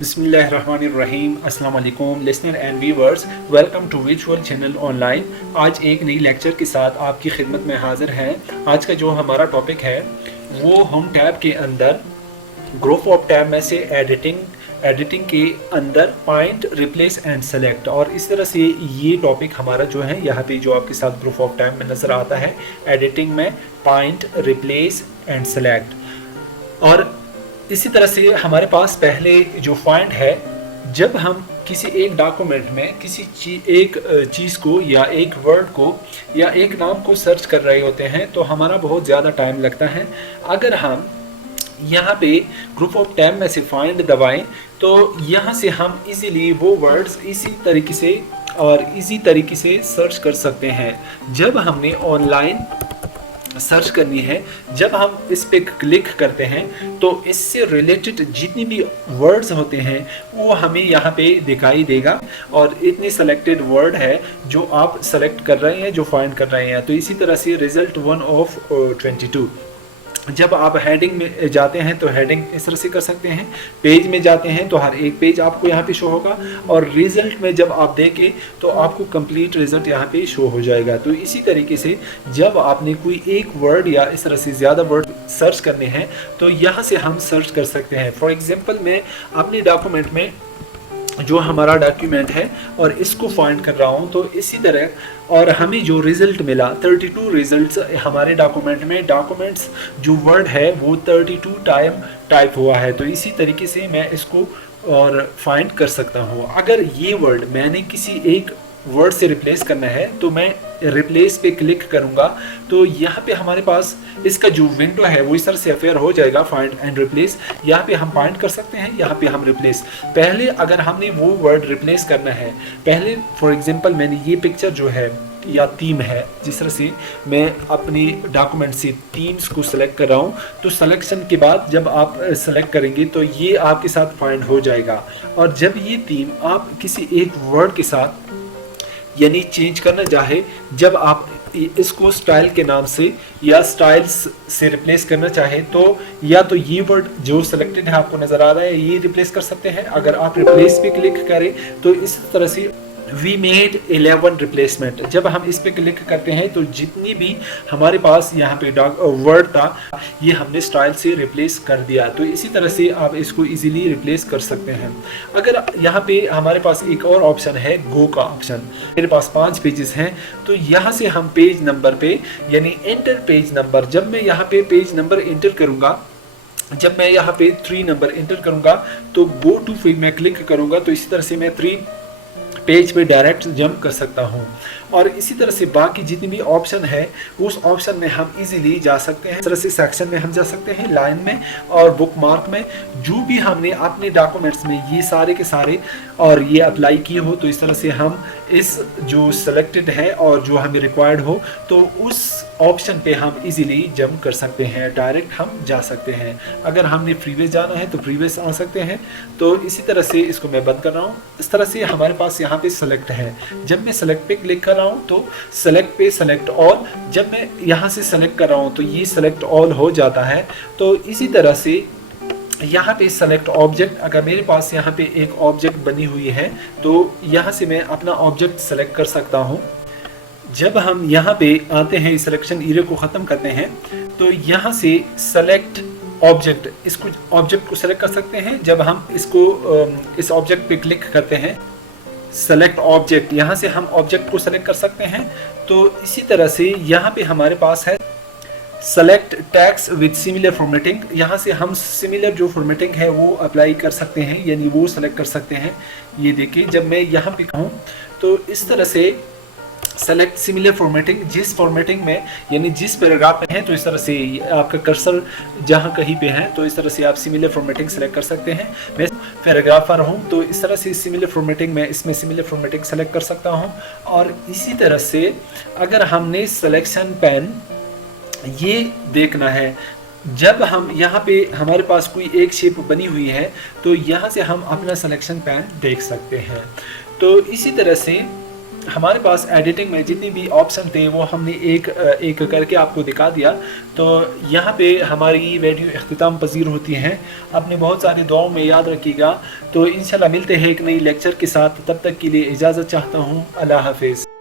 बिस्मिल्लाहिर्रहमानिर्रहीम। अस्सलाम वालेकुम listener and viewers, welcome to visual channel online. आज एक नई लेक्चर के साथ आपकी खिदमत में हाजिर हैं। आज का जो हमारा टॉपिक है वो हम टैब के अंदर ग्रुप ऑफ टैब में से एडिटिंग के अंदर फाइंड, रिप्लेस एंड सेलेक्ट, और इस तरह से ये टॉपिक हमारा जो है यहाँ पे जो आपके साथ ग्रुप ऑफ टैब में नज़र आता है, एडिटिंग में फाइंड, रिप्लेस एंड सेलेक्ट। और इसी तरह से हमारे पास पहले जो फाइंड है, जब हम किसी एक डॉक्यूमेंट में एक चीज़ को या एक वर्ड को या एक नाम को सर्च कर रहे होते हैं तो हमारा बहुत ज़्यादा टाइम लगता है। अगर हम यहाँ पे ग्रुप ऑफ टैब में से फाइंड दबाएं तो यहाँ से हम इजीली वो वर्ड्स इसी तरीके से सर्च कर सकते हैं। जब हमने ऑनलाइन सर्च करनी है, जब हम इस पे क्लिक करते हैं तो इससे रिलेटेड जितनी भी वर्ड्स होते हैं वो हमें यहाँ पे दिखाई देगा, और इतने सेलेक्टेड वर्ड है जो आप सेलेक्ट कर रहे हैं, जो फाइंड कर रहे हैं। तो इसी तरह से रिजल्ट 1 ऑफ 22। जब आप हेडिंग में जाते हैं तो हेडिंग इस तरह से कर सकते हैं, पेज में जाते हैं तो हर एक पेज आपको यहाँ पे शो होगा, और रिजल्ट में जब आप देखें तो आपको कंप्लीट रिजल्ट यहाँ पे शो हो जाएगा। तो इसी तरीके से जब आपने कोई एक वर्ड या इस तरह से ज़्यादा वर्ड सर्च करने हैं तो यहाँ से हम सर्च कर सकते हैं। फॉर एग्जाम्पल मैं अपने डॉक्यूमेंट में जो हमारा डॉक्यूमेंट है और इसको फाइंड कर रहा हूँ, तो इसी तरह और हमें जो रिज़ल्ट मिला 32 रिज़ल्ट्स हमारे डॉक्यूमेंट में, डॉक्यूमेंट्स जो वर्ड है वो 32 टाइम टाइप हुआ है। तो इसी तरीके से मैं इसको और फाइंड कर सकता हूँ। अगर ये वर्ड मैंने किसी एक वर्ड से रिप्लेस करना है तो मैं रिप्लेस पे क्लिक करूंगा तो यहाँ पे हमारे पास इसका जो विंडो है वो इस तरह से अफेयर हो जाएगा, फाइंड एंड रिप्लेस। यहाँ पे हम फाइंड कर सकते हैं, यहाँ पे हम रिप्लेस। पहले अगर हमने वो वर्ड रिप्लेस करना है, पहले फॉर एग्जांपल मैंने ये पिक्चर जो है या थीम है, जिस तरह से मैं अपनी डॉक्यूमेंट से थीम्स को सिलेक्ट कर रहा हूँ, तो सिलेक्शन के बाद जब आप सेलेक्ट करेंगे तो ये आपके साथ फाइंड हो जाएगा। और जब ये थीम आप किसी एक वर्ड के साथ यानी चेंज करना चाहे, जब आप इसको स्टाइल के नाम से या स्टाइल्स से रिप्लेस करना चाहे तो या तो ये वर्ड जो सिलेक्टेड है आपको नज़र आ रहा है ये रिप्लेस कर सकते हैं। अगर आप रिप्लेस पे क्लिक करें तो इस तरह से वी मेड 11 रिप्लेसमेंट। जब हम इस पे क्लिक करते हैं तो जितनी भी हमारे पास यहाँ पे वर्ड था ये हमने स्टाइल से रिप्लेस कर दिया। तो इसी तरह से आप इसको इजीली रिप्लेस कर सकते हैं। अगर यहाँ पे हमारे पास एक और ऑप्शन है, गो का ऑप्शन। मेरे पास 5 पेजेस हैं तो यहाँ से हम पेज नंबर पे यानी एंटर पेज नंबर, जब मैं यहाँ पे पेज नंबर एंटर करूँगा, जब मैं यहाँ पे 3 नंबर एंटर करूँगा तो गो टू फील्ड में क्लिक करूँगा तो इसी तरह से मैं 3 पेज पे डायरेक्ट जंप कर सकता हूँ। और इसी तरह से बाकी जितनी भी ऑप्शन है उस ऑप्शन में हम इजीली जा सकते हैं। इस तरह से सेक्शन में हम जा सकते हैं, लाइन में और बुक मार्क में, जो भी हमने अपने डॉक्यूमेंट्स में ये सारे के सारे और ये अप्लाई किए हो तो इस तरह से हम इस जो सेलेक्टेड है और जो हमें रिक्वायर्ड हो तो उस ऑप्शन पे हम इजीली जंप कर सकते हैं, डायरेक्ट हम जा सकते हैं। अगर हमने प्रीवियस जाना है तो प्रीवियस आ सकते हैं। तो इसी तरह से इसको मैं बंद कर रहा हूँ। इस तरह से हमारे पास यहाँ पे सेलेक्ट है, जब मैं सेलेक्ट पे क्लिक कर रहा हूँ तो सेलेक्ट पे सेलेक्ट ऑल, जब मैं यहाँ से सेलेक्ट कर रहा हूँ तो ये सेलेक्ट ऑल हो जाता है। तो इसी तरह से यहाँ पे सेलेक्ट ऑब्जेक्ट, अगर मेरे पास यहाँ पे एक ऑब्जेक्ट बनी हुई है तो यहाँ से मैं अपना ऑब्जेक्ट सेलेक्ट कर सकता हूँ। जब हम यहाँ पे आते हैं, सिलेक्शन एरिया को ख़त्म करते हैं तो यहाँ से सेलेक्ट ऑब्जेक्ट, इसको ऑब्जेक्ट को सेलेक्ट कर सकते हैं। जब हम इसको इस ऑब्जेक्ट पे क्लिक करते हैं, सेलेक्ट ऑब्जेक्ट, यहाँ से हम ऑब्जेक्ट को सेलेक्ट कर सकते हैं। तो इसी तरह से यहाँ पे हमारे पास है select text with similar formatting, यहाँ से हम सिमिलर जो फॉर्मेटिंग है वो अप्लाई कर सकते हैं यानी वो सेलेक्ट कर सकते हैं। ये देखिए जब मैं यहाँ पे कहूँ तो इस तरह से सेलेक्ट सिमिलर फॉर्मेटिंग, जिस फॉर्मेटिंग में यानी जिस पैराग्राफ में है तो इस तरह से आपका कर्सर जहाँ कहीं पे है तो इस तरह से आप सिमिलर फॉर्मेटिंग सेलेक्ट कर सकते हैं। मैं पैराग्राफर हूँ तो इस तरह से सिमिलर फॉर्मेटिंग में इसमें सिमिलर फॉर्मेटिंग सेलेक्ट कर सकता हूँ। और इसी तरह से अगर हमने सिलेक्शन पेन ये देखना है, जब हम यहाँ पे हमारे पास कोई एक शेप बनी हुई है तो यहाँ से हम अपना सिलेक्शन पेन देख सकते हैं। तो इसी तरह से हमारे पास एडिटिंग में जितनी भी ऑप्शन थे वो हमने एक एक करके आपको दिखा दिया। तो यहाँ पे हमारी वीडियो इख्तिताम पजीर होती हैं। अपने बहुत सारे दुआओं में याद रखिएगा। तो इंशाल्लाह मिलते हैं एक नई लेक्चर के साथ, तब तक के लिए इजाज़त चाहता हूँ। अल्लाह हाफिज़।